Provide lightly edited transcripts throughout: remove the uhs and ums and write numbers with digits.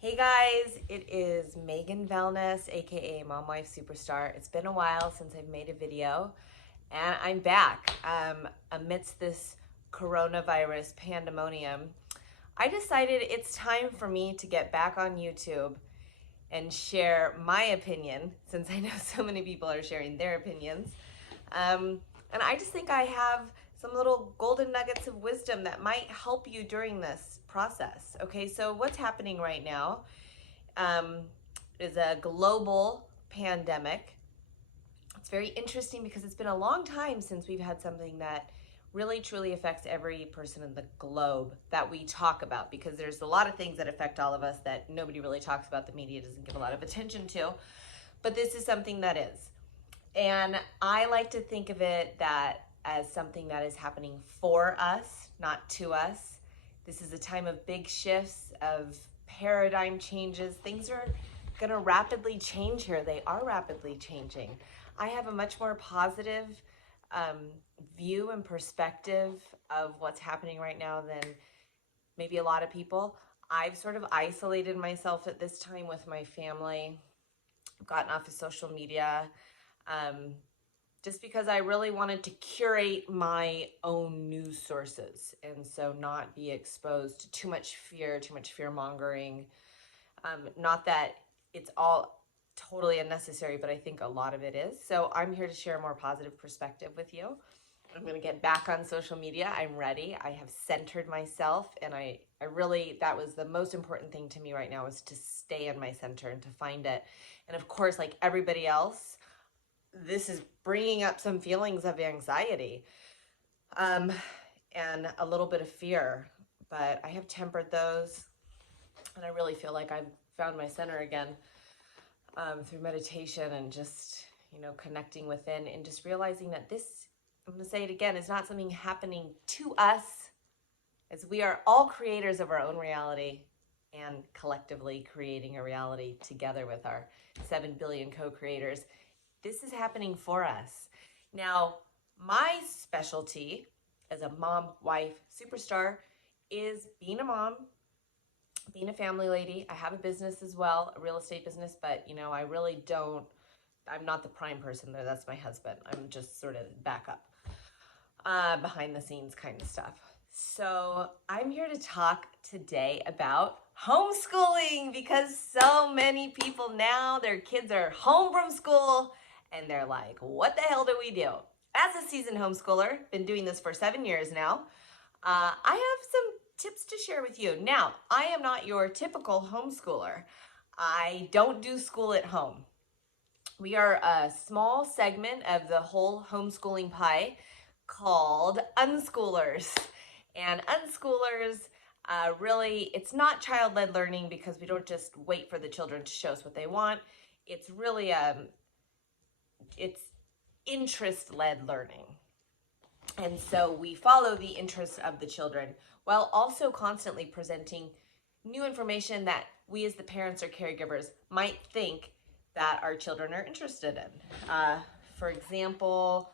Hey guys, it is Megan Valness, aka Mom Wife Superstar. It's been a while since I've made a video, and I'm back. Amidst this coronavirus pandemonium, I decided it's time for me to get back on YouTube and share my opinion, since I know so many people are sharing their opinions. And I just think I have some little golden nuggets of wisdom that might help you during this process. Okay, so what's happening right now um, is a global pandemic. It's very interesting because it's been a long time since we've had something that really truly affects every person in the globe that we talk about, because there's a lot of things that affect all of us that nobody really talks about, the media doesn't give a lot of attention to, but this is something that is. And I like to think of it that as something that is happening for us, not to us. This is a time of big shifts, of paradigm changes. Things are going to rapidly change here. They are rapidly changing. I have a much more positive um, view and perspective of what's happening right now than maybe a lot of people. I've sort of isolated myself at this time with my family. I've gotten off of social media. Um, just because I really wanted to curate my own news sources and so not be exposed to too much fear mongering. Not that it's all totally unnecessary, but I think a lot of it is. So I'm here to share a more positive perspective with you. I'm going to get back on social media. I'm ready. I have centered myself, and I really, that was the most important thing to me right now, is to stay in my center and to find it. And of course, like everybody else, this is bringing up some feelings of anxiety um, and a little bit of fear, but I have tempered those, and I really feel like I've found my center again through meditation and just, connecting within and just realizing that this, I'm going to say it again, is not something happening to us, as we are all creators of our own reality and collectively creating a reality together with our 7 billion co-creators. This is happening for us. Now, my specialty as a mom, wife, superstar is being a mom, being a family lady. I have a business as well, a real estate business, but I really don't, I'm not the prime person there. That's my husband. I'm just sort of backup, behind the scenes kind of stuff. So I'm here to talk today about homeschooling, because so many people now, their kids are home from school and they're like, what the hell do we do? As a seasoned homeschooler, been doing this for 7 years now, I have some tips to share with you. Now, I am not your typical homeschooler. I don't do school at home. We are a small segment of the whole homeschooling pie called unschoolers. And unschoolers, really, it's not child-led learning, because we don't just wait for the children to show us what they want. It's really, it's interest-led learning. And so we follow the interests of the children while also constantly presenting new information that we as the parents or caregivers might think that our children are interested in. For example,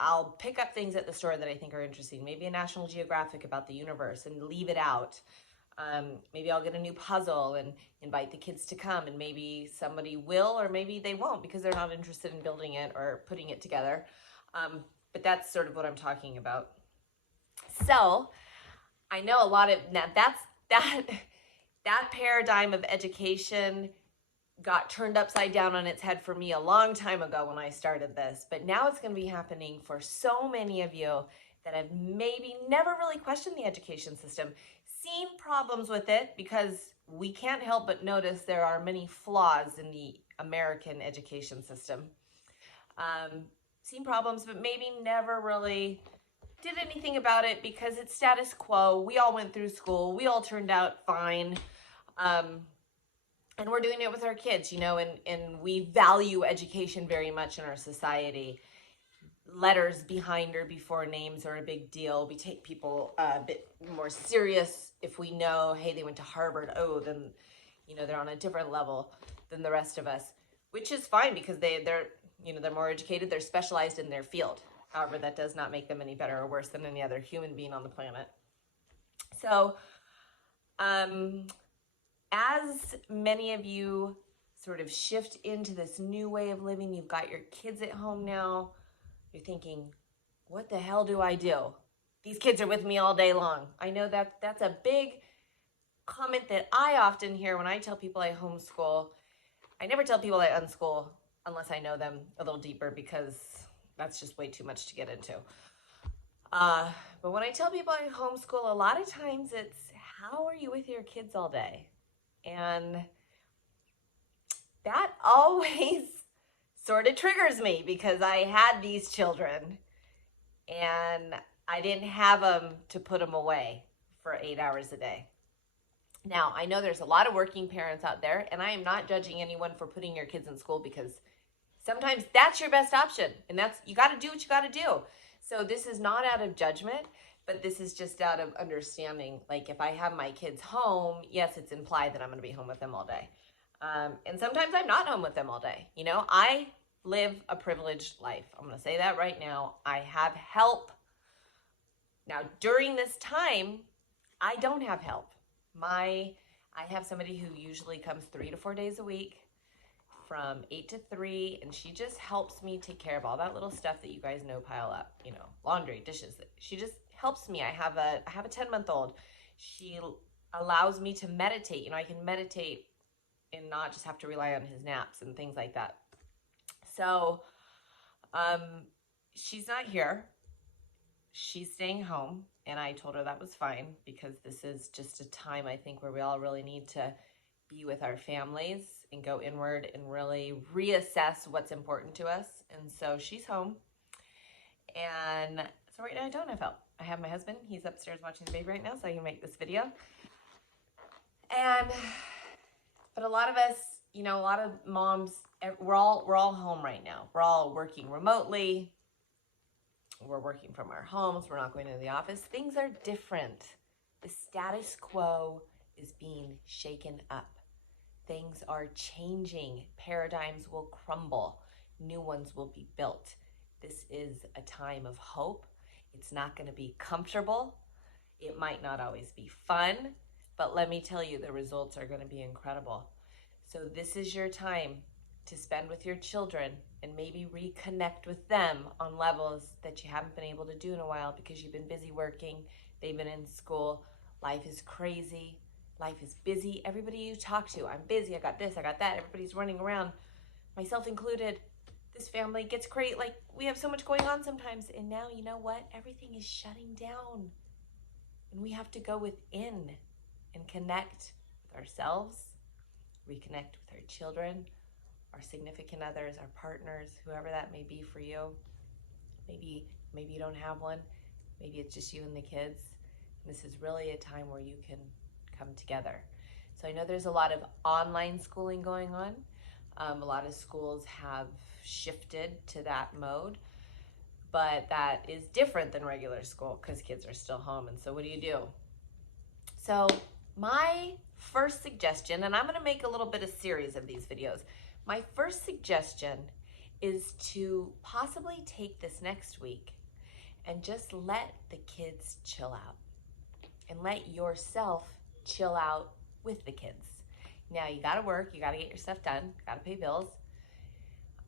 I'll pick up things at the store that I think are interesting. Maybe a National Geographic about the universe and leave it out. Maybe I'll get a new puzzle and invite the kids to come, and maybe somebody will, or maybe they won't, because they're not interested in building it or putting it together. But that's sort of what I'm talking about. So I know a lot of that paradigm of education got turned upside down on its head for me a long time ago when I started this, but now it's going to be happening for so many of you that have maybe never really questioned the education system, seen problems with it, because we can't help but notice there are many flaws in the American education system. Seen problems, but maybe never really did anything about it because it's status quo. We all went through school. We all turned out fine. And we're doing it with our kids, and we value education very much in our society. Letters behind or before names are a big deal. We take people a bit more serious if we know, hey, they went to Harvard. Oh, then, they're on a different level than the rest of us, which is fine, because they're more educated. They're specialized in their field. However, that does not make them any better or worse than any other human being on the planet. So, As many of you sort of shift into this new way of living, you've got your kids at home now, you're thinking, what the hell do I do? These kids are with me all day long. I know that's a big comment that I often hear when I tell people I homeschool. I never tell people I unschool unless I know them a little deeper, because that's just way too much to get into. But when I tell people I homeschool, a lot of times it's, how are you with your kids all day? And that always sort of triggers me, because I had these children and I didn't have them to put them away for 8 hours a day. Now, I know there's a lot of working parents out there, and I am not judging anyone for putting your kids in school, because sometimes that's your best option, and that's, you got to do what you got to do. So this is not out of judgment, but this is just out of understanding. Like, if I have my kids home, yes, it's implied that I'm going to be home with them all day. And sometimes I'm not home with them all day. You know, I live a privileged life. I'm going to say that right now. I have help. Now, during this time, I don't have help. I have somebody who usually comes 3 to 4 days a week from 8 to 3, and she just helps me take care of all that little stuff that you guys know pile up, you know, laundry, dishes. She just helps me. I have a 10-month-old. She allows me to meditate. You know, I can meditate and not just have to rely on his naps and things like that. So she's not here. She's staying home, and I told her that was fine, because this is just a time, I think, where we all really need to be with our families and go inward and really reassess what's important to us. And so she's home. And so right now I don't have help. I have my husband. He's upstairs watching the baby right now, so I can make this video. But a lot of us, you know, a lot of moms, we're all home right now. We're all working remotely. We're working from our homes. We're not going to the office. Things are different. The status quo is being shaken up. Things are changing. Paradigms will crumble. New ones will be built. This is a time of hope. It's not going to be comfortable. It might not always be fun, but let me tell you, the results are going to be incredible. So this is your time to spend with your children and maybe reconnect with them on levels that you haven't been able to do in a while, because you've been busy working, they've been in school, life is crazy, life is busy. Everybody you talk to, I'm busy, I got this, I got that, everybody's running around, myself included. This family gets great, like, we have so much going on sometimes, and now, you know what, everything is shutting down, and we have to go within and connect with ourselves, reconnect with our children, our significant others, our partners, whoever that may be for you. Maybe you don't have one. Maybe it's just you and the kids. And this is really a time where you can come together. So I know there's a lot of online schooling going on. A lot of schools have shifted to that mode, but that is different than regular school, because kids are still home. And so what do? So my first suggestion, and I'm going to make a little bit of series of these videos. My first suggestion is to possibly take this next week and just let the kids chill out, and let yourself chill out with the kids. Now, you got to work, you got to get your stuff done, got to pay bills.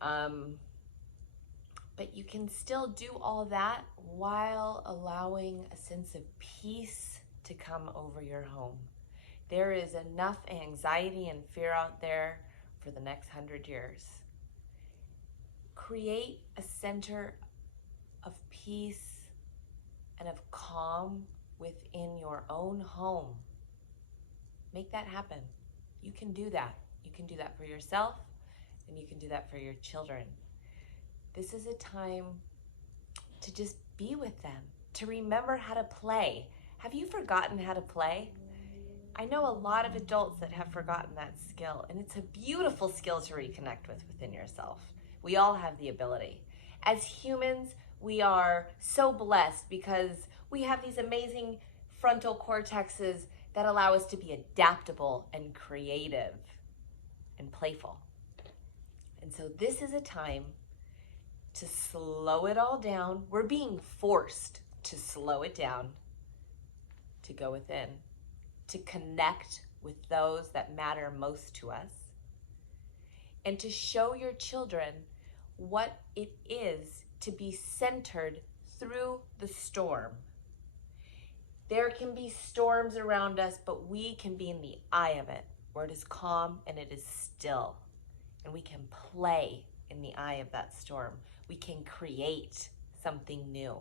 But you can still do all that while allowing a sense of peace to come over your home. There is enough anxiety and fear out there for the next 100 years. Create a center of peace and of calm within your own home. Make that happen. You can do that. You can do that for yourself, and you can do that for your children. This is a time to just be with them, to remember how to play. Have you forgotten how to play? I know a lot of adults that have forgotten that skill, and it's a beautiful skill to reconnect with within yourself. We all have the ability. As humans, we are so blessed because we have these amazing frontal cortexes that allow us to be adaptable and creative and playful. And so this is a time to slow it all down. We're being forced to slow it down, to go within, to connect with those that matter most to us, and to show your children what it is to be centered through the storm. There can be storms around us, but we can be in the eye of it, where it is calm and it is still. And we can play in the eye of that storm. We can create something new.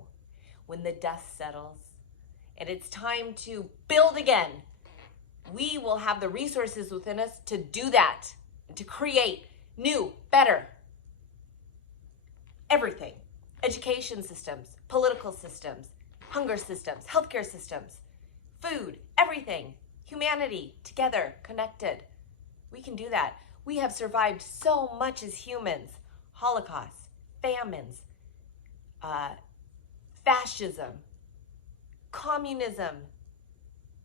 When the dust settles and it's time to build again, we will have the resources within us to do that, and to create new, better, everything. Education systems, political systems, hunger systems, healthcare systems, food, everything, humanity, together, connected. We can do that. We have survived so much as humans. Holocausts, famines, fascism, communism,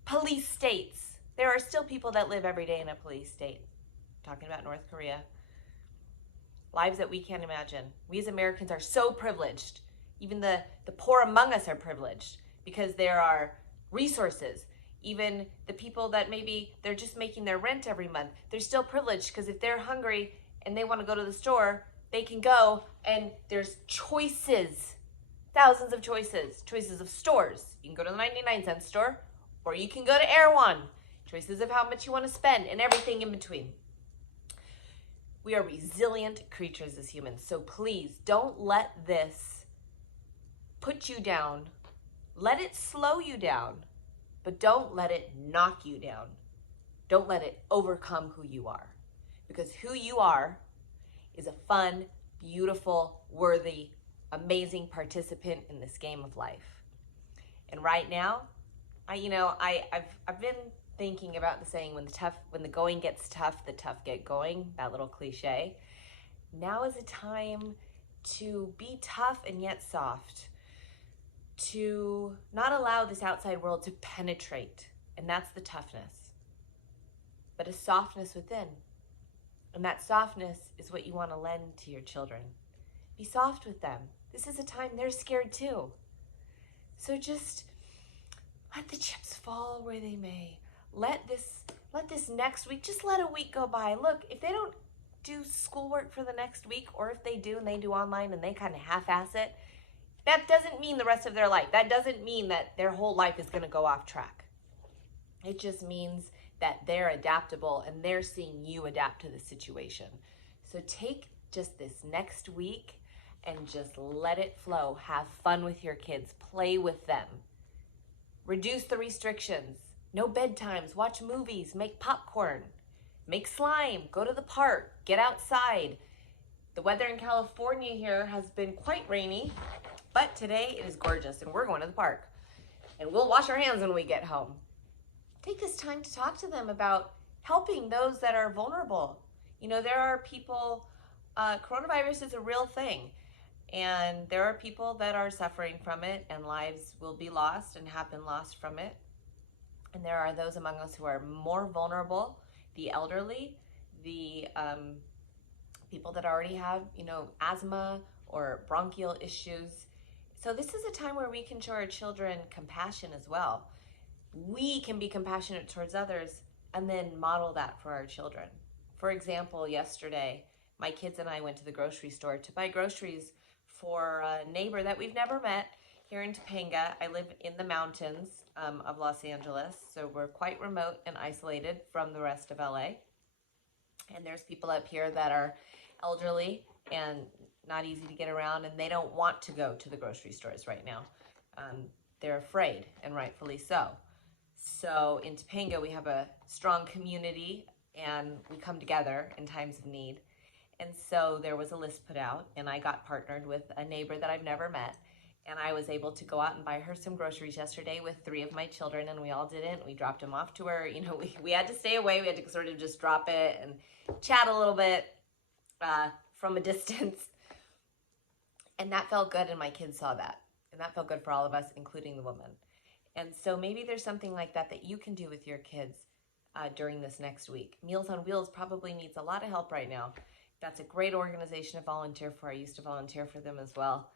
police states. There are still people that live every day in a police state. I'm talking about North Korea. Lives that we can't imagine. We as Americans are so privileged. Even the poor among us are privileged because there are resources. Even the people that maybe they're just making their rent every month, they're still privileged because if they're hungry and they want to go to the store, they can go, and there's choices, thousands of choices of stores. You can go to the 99-cent store, or you can go to Erewhon. Choices of how much you want to spend and everything in between. We are resilient creatures as humans, so please don't let this put you down. Let it slow you down, but don't let it knock you down. Don't let it overcome who you are, because who you are is a fun, beautiful, worthy, amazing participant in this game of life. And right now, I've been thinking about the saying, when the going gets tough, the tough get going, that little cliche. Now is a time to be tough and yet soft, to not allow this outside world to penetrate, and that's the toughness, but a softness within. And that softness is what you want to lend to your children. Be soft with them. This is a time they're scared too. So just let the chips fall where they may. Let this next week, just let a week go by. Look, if they don't do schoolwork for the next week, or if they do and they do online and they kind of half-ass it, that doesn't mean the rest of their life. That doesn't mean that their whole life is going to go off track. It just means that they're adaptable and they're seeing you adapt to the situation. So take just this next week and just let it flow. Have fun with your kids. Play with them. Reduce the restrictions. No bedtimes. Watch movies. Make popcorn. Make slime. Go to the park. Get outside. The weather in California here has been quite rainy, but today it is gorgeous and we're going to the park. And we'll wash our hands when we get home. Take this time to talk to them about helping those that are vulnerable. You know, there are people, coronavirus is a real thing, and there are people that are suffering from it, and lives will be lost and have been lost from it. And there are those among us who are more vulnerable, the elderly, the people that already have, asthma or bronchial issues. So this is a time where we can show our children compassion as well. We can be compassionate towards others and then model that for our children. For example, yesterday, my kids and I went to the grocery store to buy groceries for a neighbor that we've never met here in Topanga. I live in the mountains of Los Angeles, so we're quite remote and isolated from the rest of LA. And there's people up here that are elderly and not easy to get around, and they don't want to go to the grocery stores right now. They're afraid, and rightfully so. So in Topanga, we have a strong community, and we come together in times of need. And so there was a list put out, and I got partnered with a neighbor that I've never met. And I was able to go out and buy her some groceries yesterday with 3 of my children, and we all did it. We dropped them off to her. We had to stay away. We had to sort of just drop it and chat a little bit from a distance. And that felt good, and my kids saw that. And that felt good for all of us, including the woman. And so maybe there's something like that that you can do with your kids during this next week. Meals on Wheels probably needs a lot of help right now. That's a great organization to volunteer for. I used to volunteer for them as well.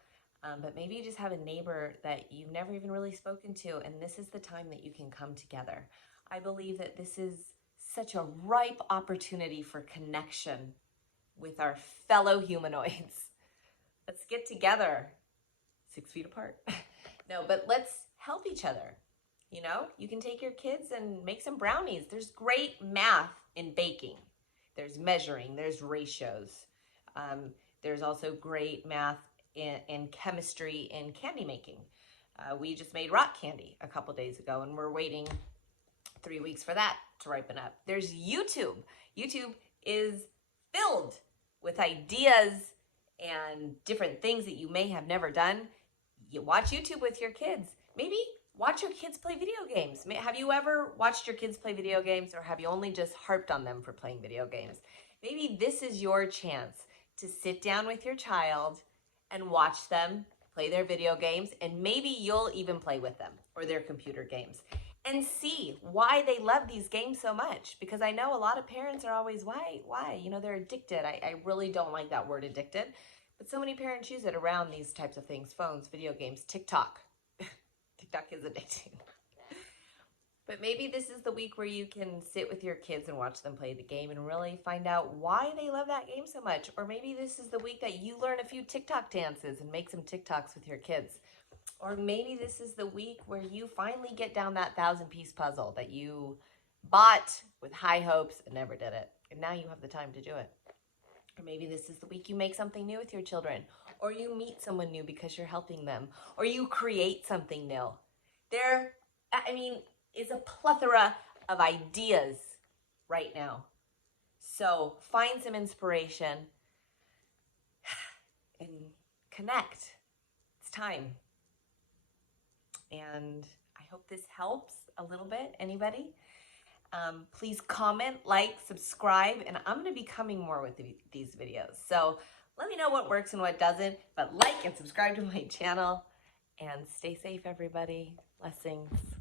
But maybe you just have a neighbor that you've never even really spoken to, and this is the time that you can come together. I believe that this is such a ripe opportunity for connection with our fellow humanoids. Let's get together 6 feet apart. No, but let's help each other. You know, you can take your kids and make some brownies. There's great math in baking. There's measuring, there's ratios. There's also great math in chemistry in candy making. We just made rock candy a couple days ago, and we're waiting 3 weeks for that to ripen up. There's YouTube. YouTube is filled with ideas and different things that you may have never done. You watch YouTube with your kids. Maybe watch your kids play video games. Have you ever watched your kids play video games, or have you only just harped on them for playing video games? Maybe this is your chance to sit down with your child and watch them play their video games, and maybe you'll even play with them or their computer games and see why they love these games so much. Because I know a lot of parents are always, why? You know, they're addicted. I really don't like that word addicted, but so many parents use it around these types of things: phones, video games, TikTok. TikTok is addicting. But maybe this is the week where you can sit with your kids and watch them play the game and really find out why they love that game so much. Or maybe this is the week that you learn a few TikTok dances and make some TikToks with your kids. Or maybe this is the week where you finally get down that 1,000-piece puzzle that you bought with high hopes and never did it. And now you have the time to do it. Or maybe this is the week you make something new with your children. Or you meet someone new because you're helping them. Or you create something new. Is a plethora of ideas right now. So find some inspiration and connect. It's time. And I hope this helps a little bit. Anybody? Please comment, like, subscribe, and I'm going to be coming more with these videos. So let me know what works and what doesn't, but like and subscribe to my channel, and stay safe, everybody. Blessings.